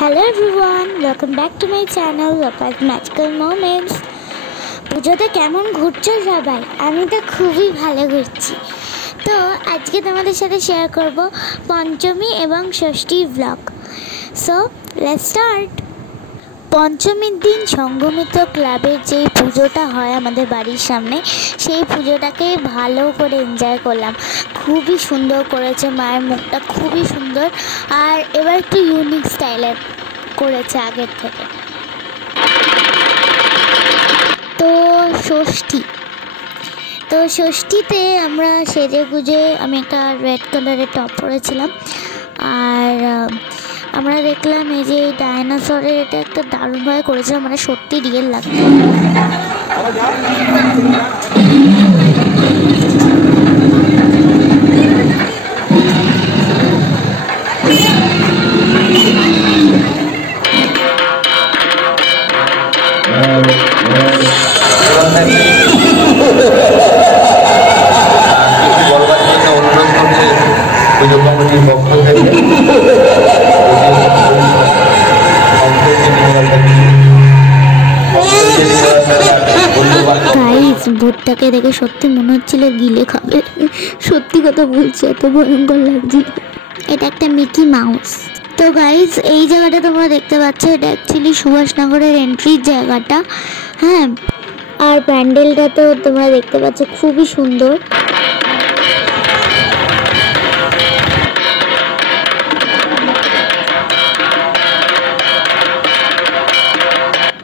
Hello everyone, welcome back to my channel Lopa's Magical Moments. পুজোতে কেমন ঘুরছো সবাই? আমি তো খুবই ভালো ঘুরছি। তো আজকে তোমাদের সাথে শেয়ার করব পঞ্চমী এবং Shashthi blog. So let's start. পঞ্চমীর দিন সংঘমিত ক্লাবের যে পুজোটা হয় আমাদের বাড়ির সামনে, সেই পুজোটাকে ভালো করে এনজয় করলাম। খুবই সুন্দর করেছে, মায়ের মুখটা খুবই সুন্দর, আর এবার একটু ইউনিক স্টাইলের করেছে আগের থেকে। তো ষষ্ঠীতে আমরা সেজে গুজে, আমি একটা রেড কালারের টপ পরেছিলাম, আর আমরা দেখলাম এই যে ডাইনোসরের এটা একটা দারুণভাবে করেছিলাম, মানে সত্যি রিয়েল লাগতো। ভূতটাকে দেখে সত্যি মনে হচ্ছিল গিলে খাবে, সত্যি কথা বলছি, এত ভয়ঙ্কর লাগছিল। এটা একটা মিকি মাউস। তো গাইজ, এই জায়গাটা তোমরা দেখতে পাচ্ছ, এটা অ্যাকচুয়ালি সুভাষনগরের এন্ট্রির জায়গাটা, হ্যাঁ। আর প্যান্ডেলটা তো তোমরা দেখতে পাচ্ছ খুবই সুন্দর।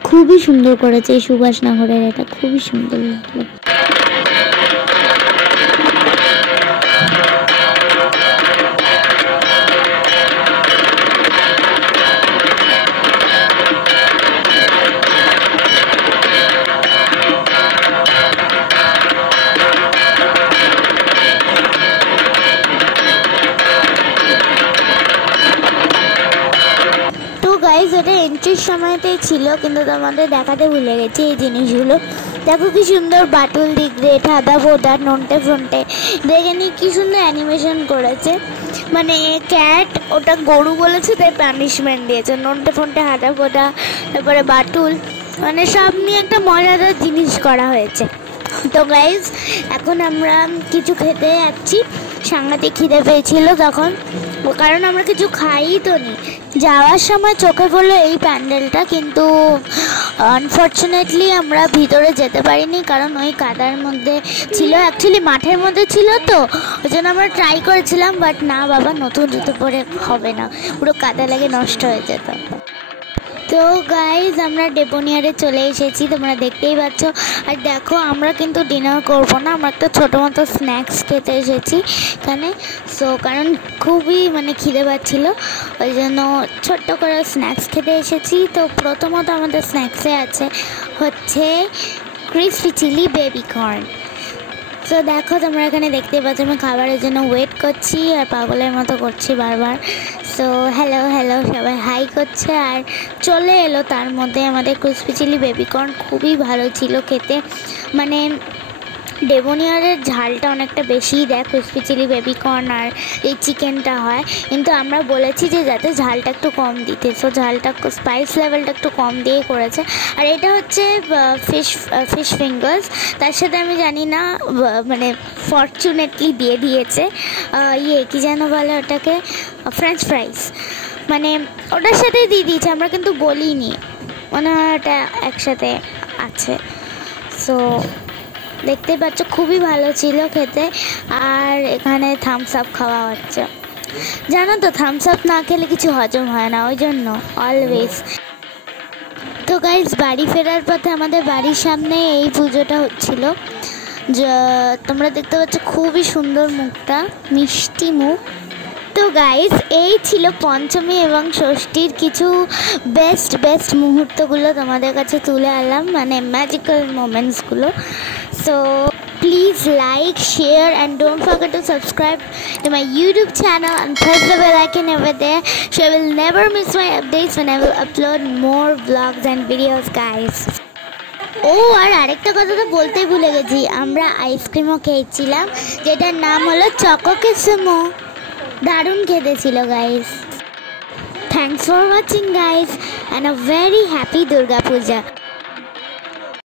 খুবই সুন্দর করেছে এই সুভাষনগরের, এটা খুবই সুন্দর লাগলো। গাইজ, ওটা এন্ট্রির সময়তেই ছিল, কিন্তু তোমাদের দেখাতে ভুলে গেছি এই জিনিসগুলো। দেখো কি সুন্দর বাটুল দিগ্রেট, হাদা ফোটা, নন্টে ফ্রন্টে, দেখে নি কি সুন্দর অ্যানিমেশন করেছে। মানে ক্যাট ওটা গরু বলেছে, তাই পানিশমেন্ট দিয়েছে। নন্টে ফ্রন্টে, হাদা ফোটা, তারপরে বাটুল, মানে সব নিয়ে একটা মজাদার জিনিস করা হয়েছে। তো গাইজ, এখন আমরা কিছু খেতে যাচ্ছি। সাংঘাতিক খিদে পেয়েছিল তখন, কারণ আমরা কিছু খাই তো নি। যাওয়ার সময় চোখে পড়লো এই প্যান্ডেলটা, কিন্তু আনফর্চুনেটলি আমরা ভিতরে যেতে পারিনি, কারণ ওই কাদার মধ্যে ছিল, অ্যাকচুয়ালি মাঠের মধ্যে ছিল, তো ওই জন্য আমরা ট্রাই করেছিলাম, বাট না বাবা, নতুন জুতো পরে হবে না, পুরো কাদা লেগে নষ্ট হয়ে যেত। তো গাইজ, আমরা ডেপোনিয়ারে চলে এসেছি, তোমরা দেখতেই পাচ্ছ। আর দেখো, আমরা কিন্তু ডিনার করব না, আমরা একটা ছোটো মতো স্ন্যাক্স খেতে এসেছি এখানে। সো কারণ খুবই খিদে পাচ্ছিলো, ওই জন্য ছোট্ট করে স্ন্যাক্স খেতে এসেছি। তো প্রথমত আমাদের স্ন্যাক্সে আছে হচ্ছে ক্রিসপি চিলি বেবি কর্ন। তো দেখো, তোমরা এখানে দেখতেই পাচ্ছ, আমি খাবারের জন্য ওয়েট করছি আর পাগলের মতো করছি বারবার। সো হ্যালো হ্যালো সবাই হাই করছে, আর চলে এলো তার মধ্যে আমাদের ক্রিসপি চিলি বেবিকর্ন। খুবই ভালো ছিল খেতে, মানে ডেভোনিয়ারের ঝালটা অনেকটা বেশিই দেয় ক্রিসপি চিলি বেবিকর্ন, আর এই চিকেনটা হয়, কিন্তু আমরা বলেছি যে যাতে ঝালটা একটু কম দিতে। সো ঝালটা, স্পাইস লেভেলটা একটু কম দিয়ে করেছে। আর এটা হচ্ছে ফিশ ফিঙ্গার্স, তার সাথে আমি জানি না, মানে ফরচুনেটলি দিয়ে দিয়েছে কি যেন বলে ওটাকে, ফ্রেঞ্চ ফ্রাইস, মানে ওটার সাথেই দিয়ে দিয়েছে, আমরা কিন্তু বলিনি, মনে হয় ওটা একসাথে আছে। সো দেখতে পাচ্ছ খুবই ভালো ছিল খেতে। আর এখানে থামস আপ খাওয়া হচ্ছে, জানো তো থামস আপ না খেলে কিছু হজম হয় না, ওই জন্য অলওয়েজ। তো গাইজ, বাড়ি ফেরার পথে আমাদের বাড়ির সামনে এই পুজোটা হচ্ছিল, তোমরা দেখতে পাচ্ছ খুবই সুন্দর মুখটা, মিষ্টি মুখ। তো গাইজ, এই ছিল পঞ্চমী এবং ষষ্ঠীর কিছু বেস্ট মুহূর্তগুলো তোমাদের কাছে তুলে আনলাম, মানে magical মোমেন্টসগুলো। So please like, share and don't forget to subscribe to my YouTube channel and press the bell icon over there, so you will never miss my updates when I will upload more vlogs and videos, guys. আর আরেকটা কথা তো বলতেই ভুলে গেছি, আমরা আইসক্রিমও খেয়েছিলাম, যেটার নাম হলো চকো কিসমো। দারুণ খেতে ছিল guys. Thanks for watching guys and a very happy Durga Puja.